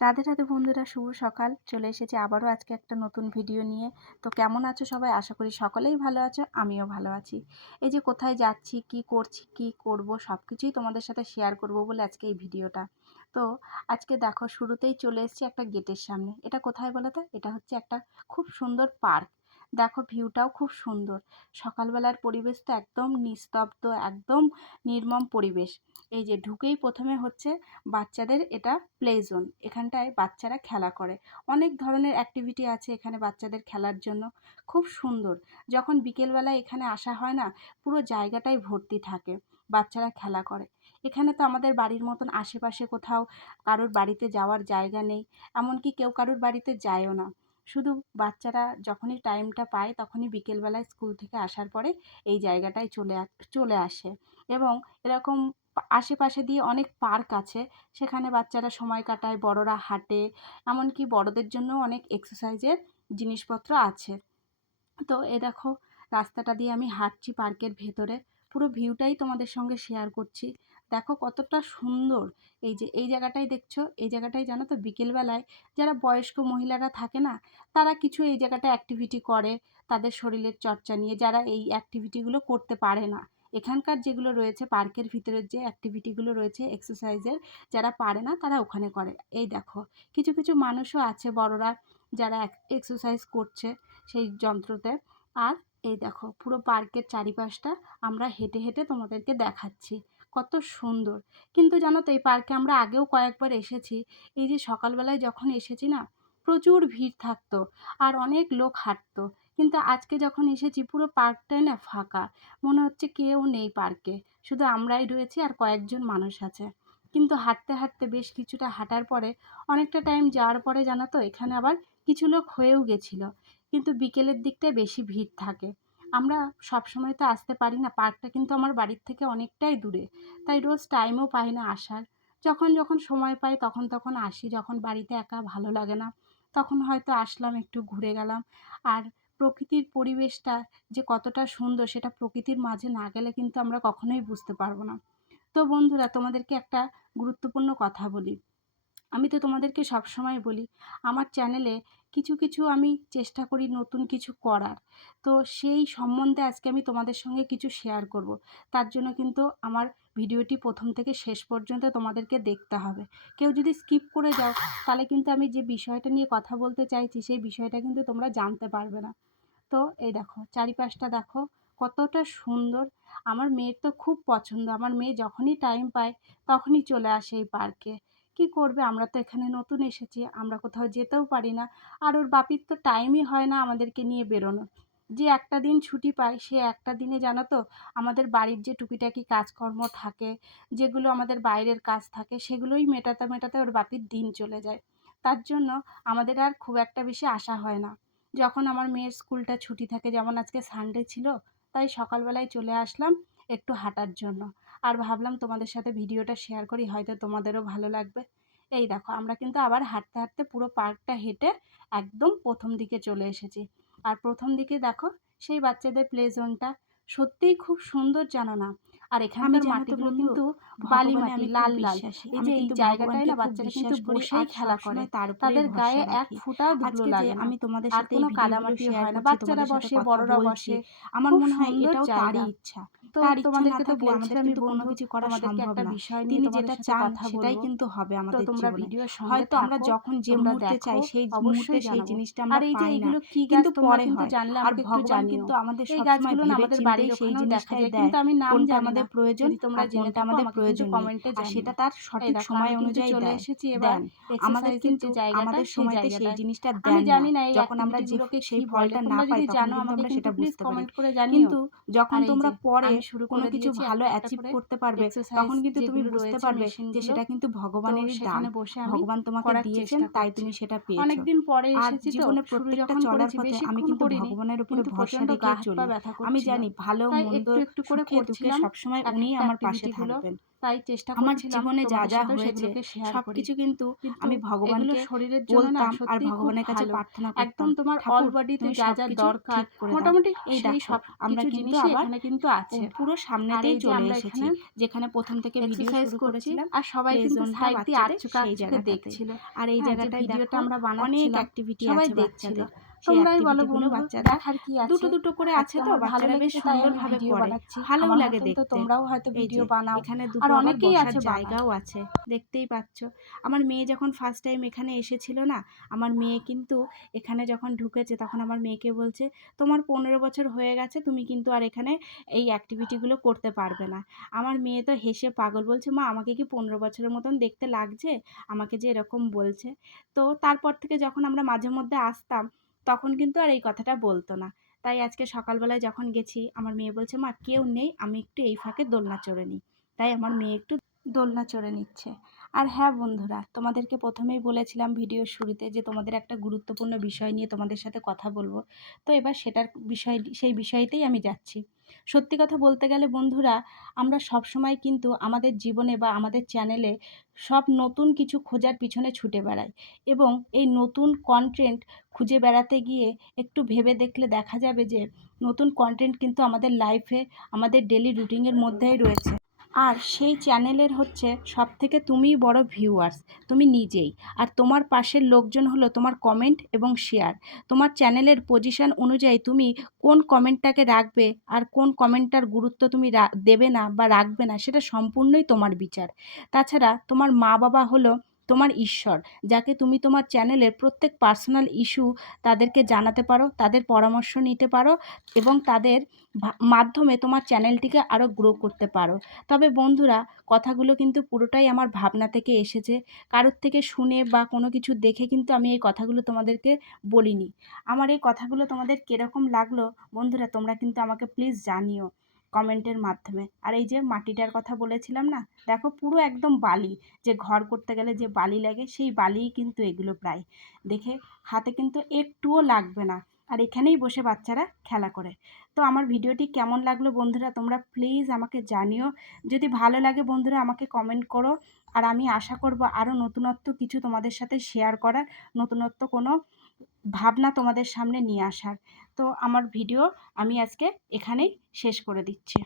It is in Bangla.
রাধে রাধে বন্ধুরা, শুভ সকাল। চলে এসেছি আবারও আজকে একটা নতুন ভিডিও নিয়ে। তো কেমন আছো সবাই? আশা করি সকলেই ভালো আছো, আমিও ভালো আছি। এই যে কোথায় যাচ্ছি, কি করছি, কি করব, সব কিছুই তোমাদের সাথে শেয়ার করব বলে আজকে এই ভিডিওটা। তো আজকে দেখো, শুরুতেই চলে এসেছি একটা গেটের সামনে। এটা কোথায় বলো তো? এটা হচ্ছে একটা খুব সুন্দর পার্ক। দেখো, ভিউটাও খুব সুন্দর। সকালবেলার পরিবেশ তো একদম নিস্তব্ধ, একদম নির্মম পরিবেশ। এই যে ঢুকেই প্রথমে হচ্ছে বাচ্চাদের এটা প্লে জোন। এখানটায় বাচ্চারা খেলা করে। অনেক ধরনের অ্যাক্টিভিটি আছে এখানে বাচ্চাদের খেলার জন্য। খুব সুন্দর। যখন বিকেলবেলা এখানে আসা হয় না, পুরো জায়গাটাই ভর্তি থাকে, বাচ্চারা খেলা করে। এখানে তো আমাদের বাড়ির মতন আশেপাশে কোথাও কারোর বাড়িতে যাওয়ার জায়গা নেই, এমনকি কেউ কারোর বাড়িতে যায়ও না। শুধু বাচ্চারা যখনই টাইমটা পায় তখনই বিকেলবেলায় স্কুল থেকে আসার পরে এই জায়গাটায় চলে আসে। এবং এরকম আশেপাশে দিয়ে অনেক পার্ক আছে, সেখানে বাচ্চারা সময় কাটায়, বড়রা হাঁটে, এমনকি বড়দের জন্য অনেক এক্সারসাইজের জিনিসপত্র আছে। তো এ দেখো, রাস্তাটা দিয়ে আমি হাঁটছি পার্কের ভেতরে। পুরো ভিউটাই তোমাদের সঙ্গে শেয়ার করছি। দেখো কতটা সুন্দর। এই যে এই জায়গাটাই দেখছো, এই জায়গাটায় জানো তো বিকেলবেলায় যারা বয়স্ক মহিলারা থাকে না, তারা কিছু এই জায়গাটা অ্যাক্টিভিটি করে তাদের শরীরের চর্চা নিয়ে, যারা এই অ্যাক্টিভিটিগুলো করতে পারে না। এখানকার যেগুলো রয়েছে পার্কের ভিতরের যে অ্যাক্টিভিটিগুলো রয়েছে এক্সারসাইজের, যারা পারে না তারা ওখানে করে। এই দেখো, কিছু কিছু মানুষও আছে বড়রা যারা এক্সারসাইজ করছে সেই যন্ত্রতে। আর এই দেখো, পুরো পার্কের চারিপাশটা আমরা হেঁটে হেঁটে তোমাদেরকে দেখাচ্ছি, কত সুন্দর। কিন্তু জানো তো, এই পার্কে আমরা আগেও কয়েকবার এসেছি। এই যে সকালবেলায় যখন এসেছি না, প্রচুর ভিড় থাকতো আর অনেক লোক হাঁটতো। কিন্তু আজকে যখন এসেছি পুরো পার্কটাই না ফাঁকা, মনে হচ্ছে কেউ নেই পার্কে, শুধু আমরাই রয়েছি আর কয়েকজন মানুষ আছে। কিন্তু হাঁটতে হাঁটতে বেশ কিছুটা হাঁটার পরে, অনেকটা টাইম যাওয়ার পরে জানো তো, এখানে আবার কিছু লোক হয়েও গেছিলো। কিন্তু বিকেলের দিকটায় বেশি ভিড় থাকে। আমরা সবসময় তো আসতে পারি না, পার্কটা কিন্তু আমার বাড়ির থেকে অনেকটাই দূরে, তাই রোজ টাইমও পাই না আসার। যখন যখন সময় পাই তখন তখন আসি, যখন বাড়িতে একা ভালো লাগে না তখন হয়তো আসলাম, একটু ঘুরে গেলাম। আর প্রকৃতির পরিবেশটা যে কতটা সুন্দর, সেটা প্রকৃতির মাঝে না গেলে কিন্তু আমরা কখনোই বুঝতে পারবো না। তো বন্ধুরা, তোমাদেরকে একটা গুরুত্বপূর্ণ কথা বলি। আমি তো তোমাদেরকে সবসময় বলি, আমার চ্যানেলে কিছু কিছু আমি চেষ্টা করি নতুন কিছু করার। তো সেই সম্বন্ধে আজকে আমি তোমাদের সঙ্গে কিছু শেয়ার করব। তার জন্য কিন্তু আমার ভিডিওটি প্রথম থেকে শেষ পর্যন্ত তোমাদেরকে দেখতে হবে। কেউ যদি স্কিপ করে যাও, তাহলে কিন্তু আমি যে বিষয়টা নিয়ে কথা বলতে চাইছি সেই বিষয়টা কিন্তু তোমরা জানতে পারবে না। তো এই দেখো, চারিপাশটা দেখো কতটা সুন্দর। আমার মেয়ের তো খুব পছন্দ। আমার মেয়ে যখনই টাইম পায় তখনই চলে আসে এই পার্কে। কি করবে, আমরা তো এখানে নতুন এসেছি, আমরা কোথাও যেতেও পারি না। আর ওর বাপির তো টাইমই হয় না আমাদেরকে নিয়ে বেরোনোর। যে একটা দিন ছুটি পায়, সে একটা দিনে জানো তো, আমাদের বাড়ির যে টুকিটাকি কাজকর্ম থাকে, যেগুলো আমাদের বাইরের কাজ থাকে, সেগুলোই মেটাতে মেটাতে ওর বাপির দিন চলে যায়। তার জন্য আমাদের আর খুব একটা বেশি আসা হয় না। যখন আমার মেয়ের স্কুলটা ছুটি থাকে, যেমন আজকে সানডে ছিল, তাই সকালবেলায় চলে আসলাম একটু হাঁটার জন্য। আর ভাবলাম তোমাদের সাথে ভিডিওটা শেয়ার করি, হয়তো তোমাদেরও ভালো লাগবে। এই দেখো, আমরা কিন্তু আবার হাঁটতে হাঁটতে পুরো পার্কটা হেঁটে একদম প্রথম দিকে চলে এসেছি। আর প্রথম দিকে দেখো, সেই বাচ্চাদের প্লে জোনটা সত্যিই খুব সুন্দর, জানো না? আর এখানকার মাটিগুলো কিন্তু বালি মাটি, লাল লাল। এই যে এই জায়গাটায় না বাচ্চারা কিন্তু বসেই খেলা করে, তাদের গায়ে এক ফোঁটাও ধুলো লাগে না, আর কোনো কাদামাটিও হয় না। বাচ্চারা বসে, বড়রা বসে, আমার মনে হয় এটাও তারই ইচ্ছা। তো তোমাদেরকে তো বলছিলাম আমি, বন্ধু, তোমাদেরকে একটা বিষয় নিয়ে তোমাদের সাথে কথা বলবো, সেটাই কিন্তু হবে আমাদের জীবনে। তো তোমরা ভিডিওর সঙ্গে থাকো, আমরা যখন যে মুহূর্তে চাই সেই মুহূর্তে সেই জিনিসটা আমরা পাই না। আর এই যে এগুলো কি গাছ তোমরা কিন্তু জানলে আমাকে একটু জানিও। এই গাছগুলো না আমাদের বাড়ির ওখানেও দেখা যায়, কিন্তু আমি নাম জানি না। যদি তোমরা জেনে থাকো আমাকে কিন্তু কমেন্টে জানিও। সেটা তার সঠিক সময় অনুযায়ী চলে এসেছি এবার এক্সারসাইজের যে জায়গাটা, সেই জায়গাটায় আমি জানি না এই অ্যাক্টিভিটিগুলোকে কি বলে। তোমরা যদি জানো আমাকে কিন্তু প্লিজ কমেন্ট করে জানিও। কিন্তু যখন তোমরা পরে কোনো কিছু ভালো অ্যাচিভ করতে পারবে, তখন কিন্তু তুমি বুঝতে পারবে যে সেটা কিন্তু ভগবানেরই দান। ভগবান তোমাকে দিয়েছেন, তাই তুমি সেটা পেয়েছো। অনেকদিন পরে এসেছি তো, জীবনে প্রত্যেকটা চলার পথে আমি কিন্তু ভগবানের উপরে ভরসা রেখে চলি। আমি জানি ভালো মন্দ সুখে দুঃখে সবসময় উনিই আমার পাশে থাকবেন। তাই চেষ্টা করছিলাম আমার জীবনে যা যা হয়েছে সবকিছু কিন্তু আমি ভগবানকে শরীরের জন্য বলতাম আর ভগবানের কাছে প্রার্থনা করতাম, একদম তোমার অল বডিতে যা যা দরকার মোটামুটি এই দেখো, আমরা কিন্তু আবার পুরো সামনে দিয়ে চলে এসেছি, যেখানে প্রথম থেকে ভিডিও শুরু করেছিলাম। আর সবাই কিন্তু সাইড দিয়ে আচুকা আচুকে দেখছিল। আর এই জায়গাটায় ভিডিওটা আমরা বানাচ্ছিলাম, অনেক অ্যাক্টিভিটি আছে বাচ্চাদের। তোমরাই বলো বন্ধু, দেখার কি আছে? দুটো দুটো করে আছে তো, বাচ্চারা বেশ সুন্দরভাবে করে, ভালোও লাগে দেখতে। তোমরাও হয়তো ভিডিও বানাও, এখানে আর দুটো অনেকেই বসার আছে জায়গাও আছে, দেখতেই পাচ্ছ। আমার মেয়ে যখন ফার্স্ট টাইম এখানে এসেছিল না, আমার মেয়ে কিন্তু এখানে যখন ঢুকেছে তখন আমার মেয়েকে বলছে, তোমার 15 বছর হয়ে গেছে, তুমি কিন্তু আর এখানে এই অ্যাক্টিভিটিগুলো করতে পারবে না। আমার মেয়ে তো হেসে পাগল, বলছে মা আমাকে কি 15 বছরের মতন দেখতে লাগছে, আমাকে যে এরকম বলছে। তো তারপর থেকে যখন আমরা মাঝে মধ্যে আসতাম তখন কিন্তু আর এই কথাটা বলতো না। তাই আজকে সকালবেলায় যখন গেছি আমার মেয়ে বলছে মা কেউ নেই, আমি একটু এই ফাঁকে দোলনা চড়ে নিই। তাই আমার মেয়ে একটু দোলনা চড়ে নিচ্ছে। আর হ্যাঁ বন্ধুরা, তোমাদেরকে প্রথমেই বলেছিলাম ভিডিওর শুরুতে যে তোমাদের একটা গুরুত্বপূর্ণ বিষয় নিয়ে তোমাদের সাথে কথা বলবো। তো এবার সেই বিষয়তেই আমি যাচ্ছি। সত্যি কথা বলতে গেলে বন্ধুরা, আমরা সবসময় কিন্তু আমাদের জীবনে বা আমাদের চ্যানেলে সব নতুন কিছু খোঁজার পিছনে ছুটে বেড়াই, এবং এই নতুন কন্টেন্ট খুঁজে বেড়াতে গিয়ে একটু ভেবে দেখলে দেখা যাবে যে নতুন কন্টেন্ট কিন্তু আমাদের লাইফে, আমাদের ডেলি রুটিনের মধ্যেই রয়েছে। আর সেই চ্যানেলের হচ্ছে সবথেকে তুমিই বড় ভিউয়ার্স, তুমি নিজেই। আর তোমার পাশের লোকজন হলো তোমার কমেন্ট এবং শেয়ার। তোমার চ্যানেলের পজিশন অনুযায়ী তুমি কোন কমেন্টটাকে রাখবে আর কোন কমেন্টটার গুরুত্ব তুমি দেবে না বা রাখবে না, সেটা সম্পূর্ণই তোমার বিচার। তাছাড়া তোমার মা বাবা হলো তোমার ঈশ্বর, যাকে তুমি তোমার চ্যানেলের প্রত্যেক পার্সোনাল ইস্যু তাদেরকে জানাতে পারো, তাদের পরামর্শ নিতে পারো, এবং তাদের মাধ্যমে তোমার চ্যানেলটিকে আরও গ্রো করতে পারো। তবে বন্ধুরা, কথাগুলো কিন্তু পুরোটাই আমার ভাবনা থেকে এসেছে, কারোর থেকে শুনে বা কোনো কিছু দেখে কিন্তু আমি এই কথাগুলো তোমাদেরকে বলিনি। আমার এই কথাগুলো তোমাদের কীরকম লাগলো বন্ধুরা, তোমরা কিন্তু আমাকে প্লিজ জানিও কমেন্টের মাধ্যমে। আর এই যে মাটিটার কথা বলেছিলাম না, দেখো পুরো একদম বালি, যে ঘর করতে গেলে যে বালি লাগে সেই বালিই কিন্তু এগুলো প্রায়, দেখে হাতে কিন্তু একটুও লাগবে না। আর এখানেই বসে বাচ্চারা খেলা করে। তো আমার ভিডিওটি কেমন লাগলো বন্ধুরা, তোমরা প্লিজ আমাকে জানিও। যদি ভালো লাগে বন্ধুরা আমাকে কমেন্ট করো। আর আমি আশা করব আরও নতুনত্ব কিছু তোমাদের সাথে শেয়ার করার, নতুনত্ব কোনো ভাবনা তোমাদের সামনে নিয়ে আসার। তো আমার ভিডিও আমি আজকে এখানেই শেষ করে দিচ্ছি।